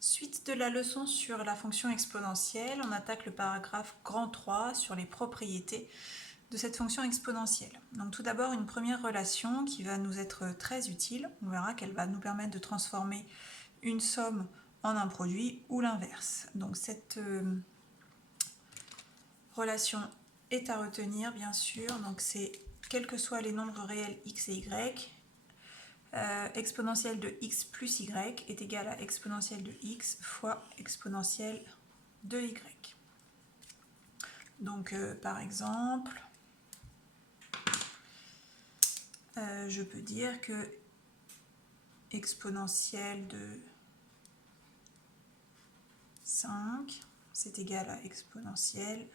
Suite de la leçon sur la fonction exponentielle, on attaque le paragraphe grand 3 sur les propriétés de cette fonction exponentielle. Donc tout d'abord une première relation qui va nous être très utile. On verra qu'elle va nous permettre de transformer une somme en un produit ou l'inverse. Donc cette relation est à retenir bien sûr. Donc c'est quels que soient les nombres réels x et y, exponentielle de x plus y est égale à exponentielle de x fois exponentielle de y. Donc par exemple, je peux dire que exponentielle de 5 c'est égal à exponentielle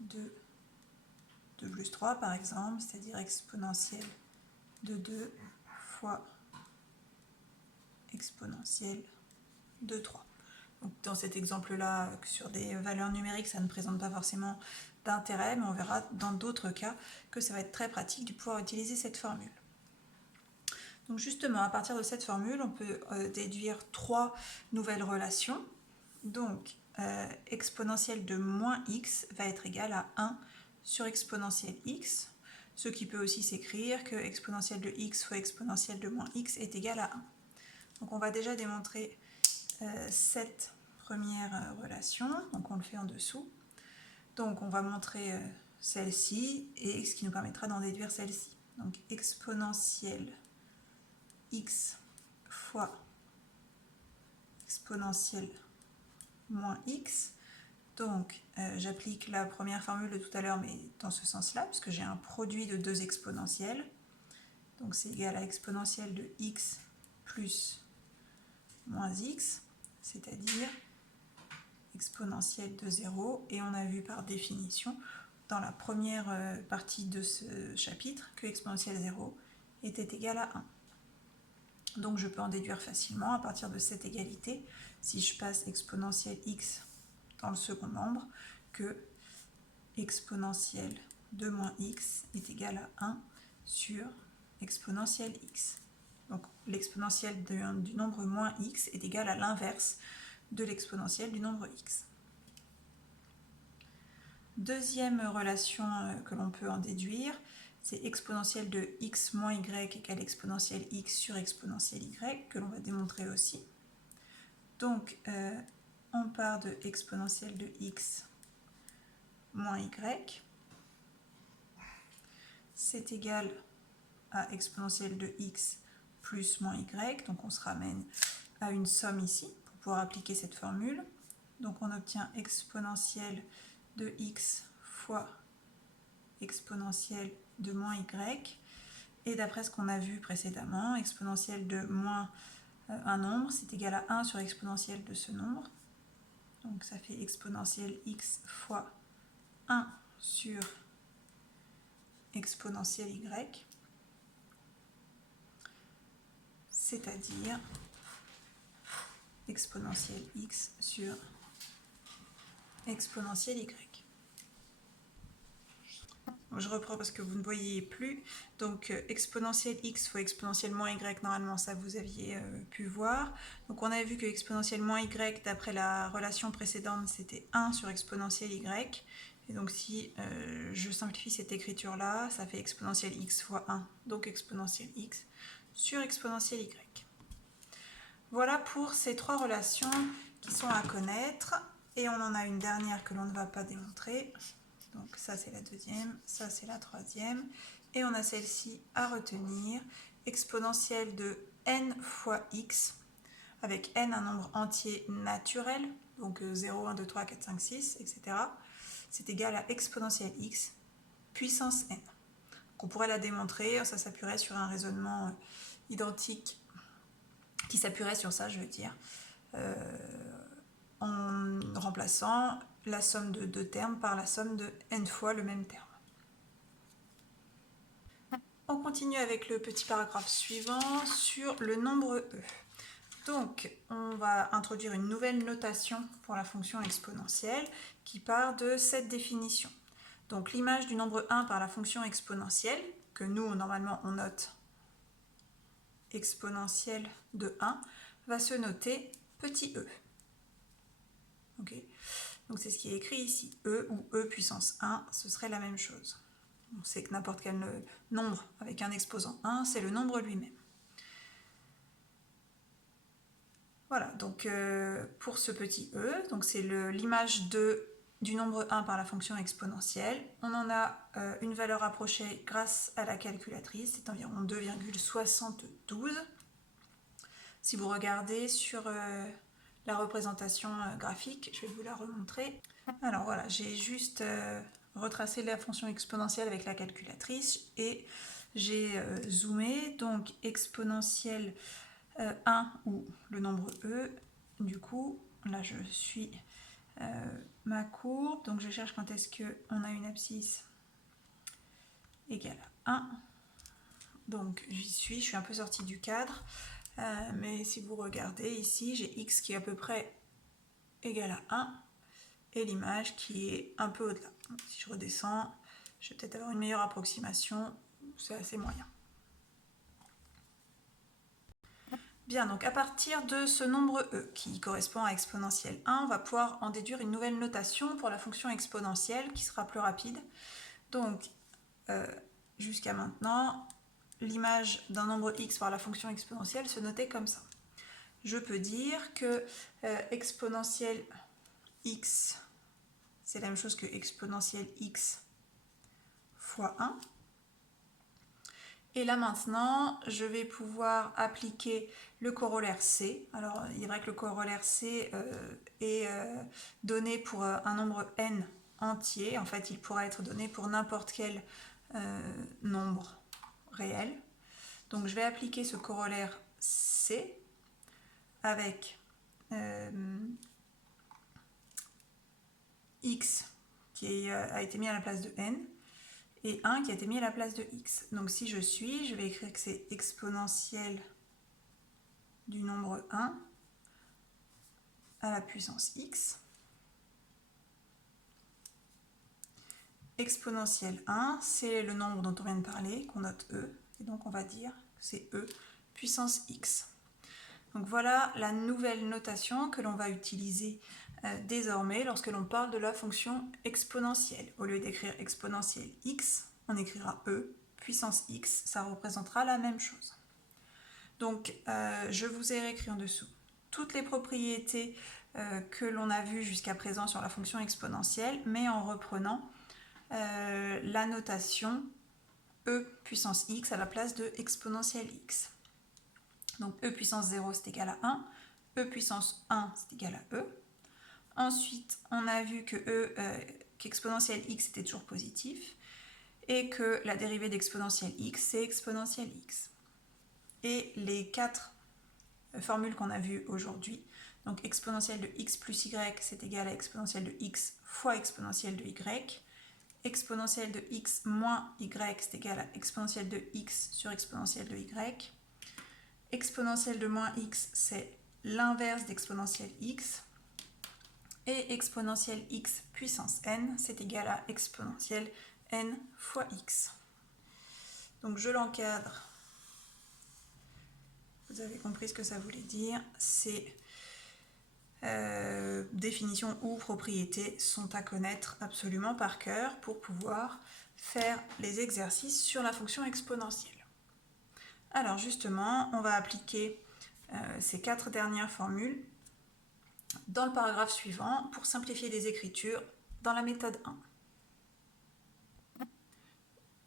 de 2 plus 3 par exemple, c'est-à-dire exponentielle de 2 fois exponentielle de 3. Donc dans cet exemple-là, sur des valeurs numériques, ça ne présente pas forcément d'intérêt, mais on verra dans d'autres cas que ça va être très pratique de pouvoir utiliser cette formule. Donc justement, à partir de cette formule, on peut déduire trois nouvelles relations. Donc, exponentielle de moins x va être égale à 1 sur exponentielle x, ce qui peut aussi s'écrire que exponentielle de x fois exponentielle de moins x est égale à 1. Donc on va déjà démontrer cette première relation, donc on le fait en dessous. Donc on va montrer celle-ci et ce qui nous permettra d'en déduire celle-ci. Donc exponentielle x fois exponentielle moins x. Donc j'applique la première formule de tout à l'heure, mais dans ce sens-là, puisque j'ai un produit de deux exponentielles. Donc c'est égal à exponentielle de x plus moins x, c'est-à-dire exponentielle de 0. Et on a vu par définition, dans la première partie de ce chapitre, que exponentielle 0 était égale à 1. Donc je peux en déduire facilement à partir de cette égalité, si je passe exponentielle x dans le second membre, que exponentielle de moins x est égale à 1 sur exponentielle x. Donc l'exponentielle du nombre moins x est égale à l'inverse de l'exponentielle du nombre x. Deuxième relation que l'on peut en déduire, c'est exponentielle de x moins y égale exponentielle x sur exponentielle y, que l'on va démontrer aussi. Donc on part de exponentielle de x moins y, c'est égal à exponentielle de x plus moins y, donc on se ramène à une somme ici pour pouvoir appliquer cette formule. Donc on obtient exponentielle de x fois exponentielle de moins y, et d'après ce qu'on a vu précédemment, exponentielle de moins un nombre, c'est égal à 1 sur exponentielle de ce nombre. Donc ça fait exponentielle x fois 1 sur exponentielle y, c'est-à-dire exponentielle x sur exponentielle y. Je reprends parce que vous ne voyez plus. Donc exponentielle x fois exponentielle moins y, normalement ça vous aviez pu voir. Donc on avait vu que exponentielle moins y, d'après la relation précédente, c'était 1 sur exponentielle y. Et donc si je simplifie cette écriture-là, ça fait exponentielle x fois 1, donc exponentielle x sur exponentielle y. Voilà pour ces trois relations qui sont à connaître. Et on en a une dernière que l'on ne va pas démontrer. Donc ça c'est la deuxième, ça c'est la troisième. Et on a celle-ci à retenir, exponentielle de n fois x, avec n un nombre entier naturel, donc 0, 1, 2, 3, 4, 5, 6, etc. C'est égal à exponentielle x puissance n. Donc on pourrait la démontrer, ça s'appuierait sur un raisonnement identique, qui s'appuierait sur ça, je veux dire, en remplaçant la somme de deux termes par la somme de n fois le même terme. On continue avec le petit paragraphe suivant sur le nombre e. Donc, on va introduire une nouvelle notation pour la fonction exponentielle qui part de cette définition. Donc, l'image du nombre 1 par la fonction exponentielle, que nous, normalement, on note exponentielle de 1, va se noter petit e. Ok. Donc c'est ce qui est écrit ici. E ou e puissance 1, ce serait la même chose. On sait que n'importe quel nombre avec un exposant 1, c'est le nombre lui-même. Voilà, donc pour ce petit e, donc c'est l'image du nombre 1 par la fonction exponentielle. On en a une valeur approchée grâce à la calculatrice, c'est environ 2,72. Si vous regardez sur la représentation graphique, je vais vous la remontrer. Alors voilà, j'ai juste retracé la fonction exponentielle avec la calculatrice et j'ai zoomé, donc exponentielle 1 ou le nombre e. Du coup, là je suis ma courbe, donc je cherche quand est-ce qu'on a une abscisse égale à 1. Donc j'y suis, je suis un peu sortie du cadre, mais si vous regardez ici, j'ai x qui est à peu près égal à 1 et l'image qui est un peu au-delà. Si je redescends, je vais peut-être avoir une meilleure approximation, c'est assez moyen. Bien, donc à partir de ce nombre e qui correspond à exponentielle 1, on va pouvoir en déduire une nouvelle notation pour la fonction exponentielle qui sera plus rapide. Donc jusqu'à maintenant, l'image d'un nombre x par la fonction exponentielle se notait comme ça. Je peux dire que exponentielle x, c'est la même chose que exponentielle x fois 1. Et là maintenant, je vais pouvoir appliquer le corollaire C. Alors il est vrai que le corollaire C est donné pour un nombre n entier. En fait, il pourra être donné pour n'importe quel nombre réel. Donc je vais appliquer ce corollaire C avec x qui a été mis à la place de n et 1 qui a été mis à la place de x. Donc si je vais écrire que c'est exponentielle du nombre 1 à la puissance x. Exponentielle 1, c'est le nombre dont on vient de parler, qu'on note e, et donc on va dire que c'est e puissance x. Donc voilà la nouvelle notation que l'on va utiliser désormais lorsque l'on parle de la fonction exponentielle. Au lieu d'écrire exponentielle x, on écrira e puissance x, ça représentera la même chose. Donc je vous ai réécrit en dessous toutes les propriétés que l'on a vues jusqu'à présent sur la fonction exponentielle, mais en reprenant la notation e puissance x à la place de exponentielle x. Donc e puissance 0 c'est égal à 1, e puissance 1 c'est égal à e. Ensuite, on a vu que qu'exponentielle x était toujours positif et que la dérivée d'exponentielle x c'est exponentielle x. Et les quatre formules qu'on a vues aujourd'hui, donc exponentielle de x plus y c'est égal à exponentielle de x fois exponentielle de y, exponentielle de x moins y c'est égal à exponentielle de x sur exponentielle de y, exponentielle de moins x c'est l'inverse d'exponentielle x, et exponentielle x puissance n c'est égal à exponentielle n fois x. Donc je l'encadre. Vous avez compris ce que ça voulait dire. Ces définitions ou propriétés sont à connaître absolument par cœur pour pouvoir faire les exercices sur la fonction exponentielle. Alors justement, on va appliquer ces quatre dernières formules dans le paragraphe suivant pour simplifier les écritures dans la méthode 1.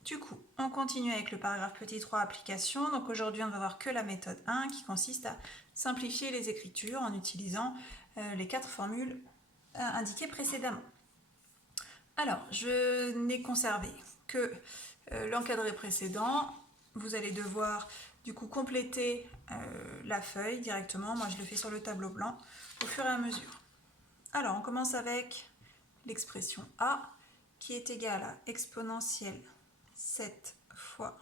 Du coup, on continue avec le paragraphe petit 3 application. Donc aujourd'hui, on va voir que la méthode 1 qui consiste à simplifier les écritures en utilisant les quatre formules indiquées précédemment. Alors, je n'ai conservé que l'encadré précédent. Vous allez devoir du coup compléter la feuille directement. Moi, je le fais sur le tableau blanc au fur et à mesure. Alors, on commence avec l'expression A qui est égale à exponentielle 7 fois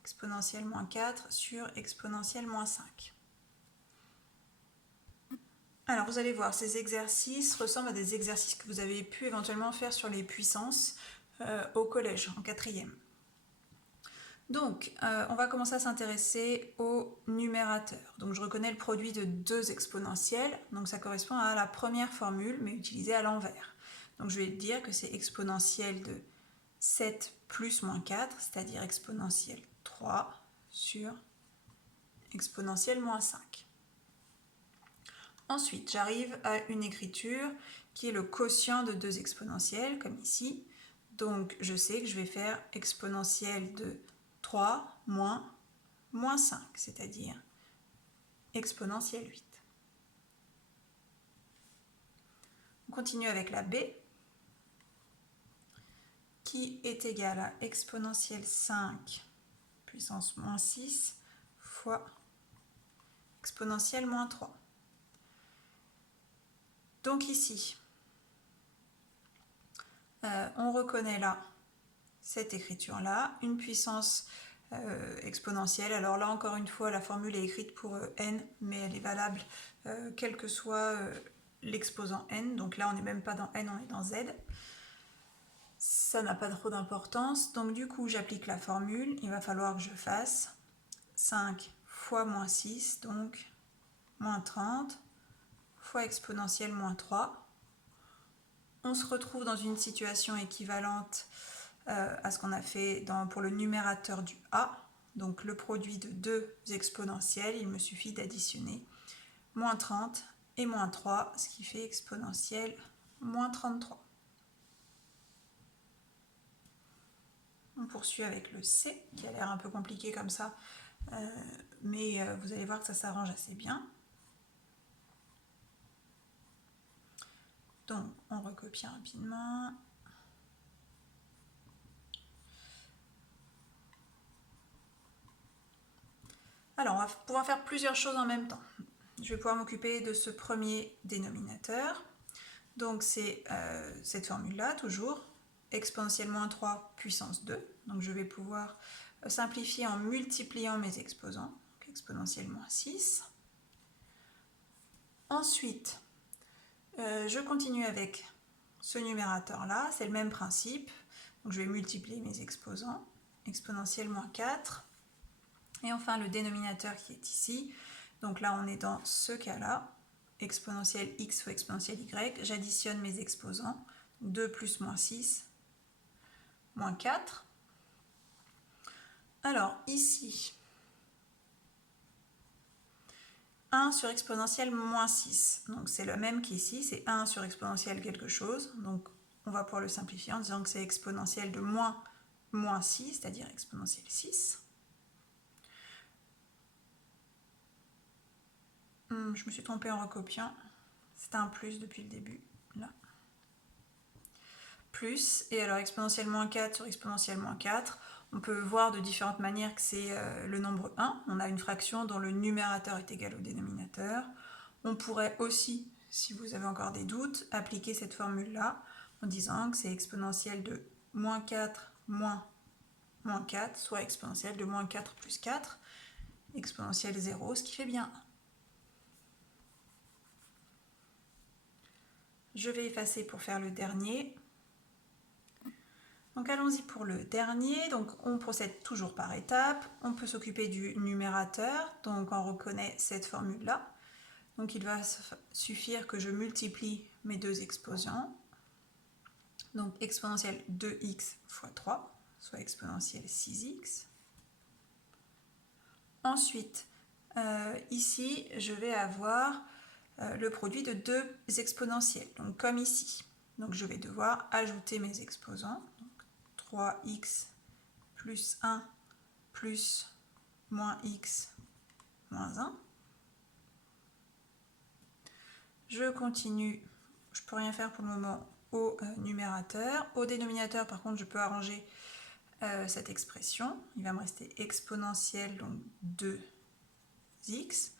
exponentielle moins 4 sur exponentielle moins 5. Alors vous allez voir, ces exercices ressemblent à des exercices que vous avez pu éventuellement faire sur les puissances au collège, en 4e. Donc, on va commencer à s'intéresser au numérateur. Donc, je reconnais le produit de deux exponentielles. Donc, ça correspond à la première formule, mais utilisée à l'envers. Donc, je vais dire que c'est exponentielle de 7 plus moins 4, c'est-à-dire exponentielle 3 sur exponentielle moins 5. Ensuite, j'arrive à une écriture qui est le quotient de deux exponentielles, comme ici. Donc, je sais que je vais faire exponentielle de 3 moins 5, c'est-à-dire exponentielle 8. On continue avec la b, qui est égale à exponentielle 5 puissance moins 6 fois exponentielle moins 3. Donc ici, on reconnaît là cette écriture-là, une puissance exponentielle. Alors là, encore une fois, la formule est écrite pour n, mais elle est valable quel que soit l'exposant n. Donc là, on n'est même pas dans n, on est dans z. Ça n'a pas trop d'importance. Donc du coup, j'applique la formule. Il va falloir que je fasse 5 fois moins 6, donc moins 30, fois exponentielle moins 3. On se retrouve dans une situation équivalente à ce qu'on a fait pour le numérateur du a. Donc le produit de deux exponentielles, il me suffit d'additionner moins 30 et moins 3, ce qui fait exponentielle moins 33. On poursuit avec le c, qui a l'air un peu compliqué comme ça, mais vous allez voir que ça s'arrange assez bien. Donc on recopie rapidement. Alors on va pouvoir faire plusieurs choses en même temps. Je vais pouvoir m'occuper de ce premier dénominateur. Donc c'est cette formule-là, toujours, exponentielle moins 3 puissance 2. Donc je vais pouvoir simplifier en multipliant mes exposants. Donc exponentielle moins 6. Ensuite, je continue avec ce numérateur-là, c'est le même principe. Donc je vais multiplier mes exposants, exponentielle moins 4. Et enfin le dénominateur qui est ici. Donc là on est dans ce cas-là, exponentielle x fois exponentielle y. J'additionne mes exposants, 2 plus moins 6, moins 4. Alors ici, 1 sur exponentielle moins 6. Donc c'est le même qu'ici, c'est 1 sur exponentielle quelque chose. Donc on va pouvoir le simplifier en disant que c'est exponentielle de moins 6, c'est-à-dire exponentielle 6. Je me suis trompée en recopiant. C'était un plus depuis le début. Là. Plus, et alors exponentielle moins 4 sur exponentielle moins 4, on peut voir de différentes manières que c'est le nombre 1. On a une fraction dont le numérateur est égal au dénominateur. On pourrait aussi, si vous avez encore des doutes, appliquer cette formule-là en disant que c'est exponentielle de moins 4 moins 4, soit exponentielle de moins 4 plus 4, exponentielle 0, ce qui fait bien 1. Je vais effacer pour faire le dernier. Donc allons-y pour le dernier. Donc on procède toujours par étapes. On peut s'occuper du numérateur. Donc on reconnaît cette formule-là. Donc il va suffire que je multiplie mes deux exposants. Donc exponentielle 2x fois 3, soit exponentielle 6x. Ensuite, ici, je vais avoir le produit de deux exponentielles, donc comme ici. Donc je vais devoir ajouter mes exposants. Donc 3x plus 1 plus moins x moins 1. Je continue, je ne peux rien faire pour le moment au numérateur. Au dénominateur, par contre, je peux arranger cette expression. Il va me rester exponentielle, donc 2x.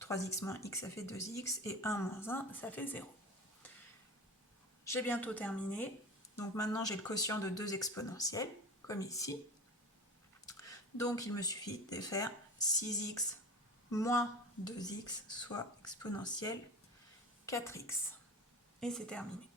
3x moins x, ça fait 2x, et 1 moins 1, ça fait 0. J'ai bientôt terminé. Donc maintenant, j'ai le quotient de deux exponentielles, comme ici. Donc il me suffit de faire 6x moins 2x, soit exponentielle 4x. Et c'est terminé.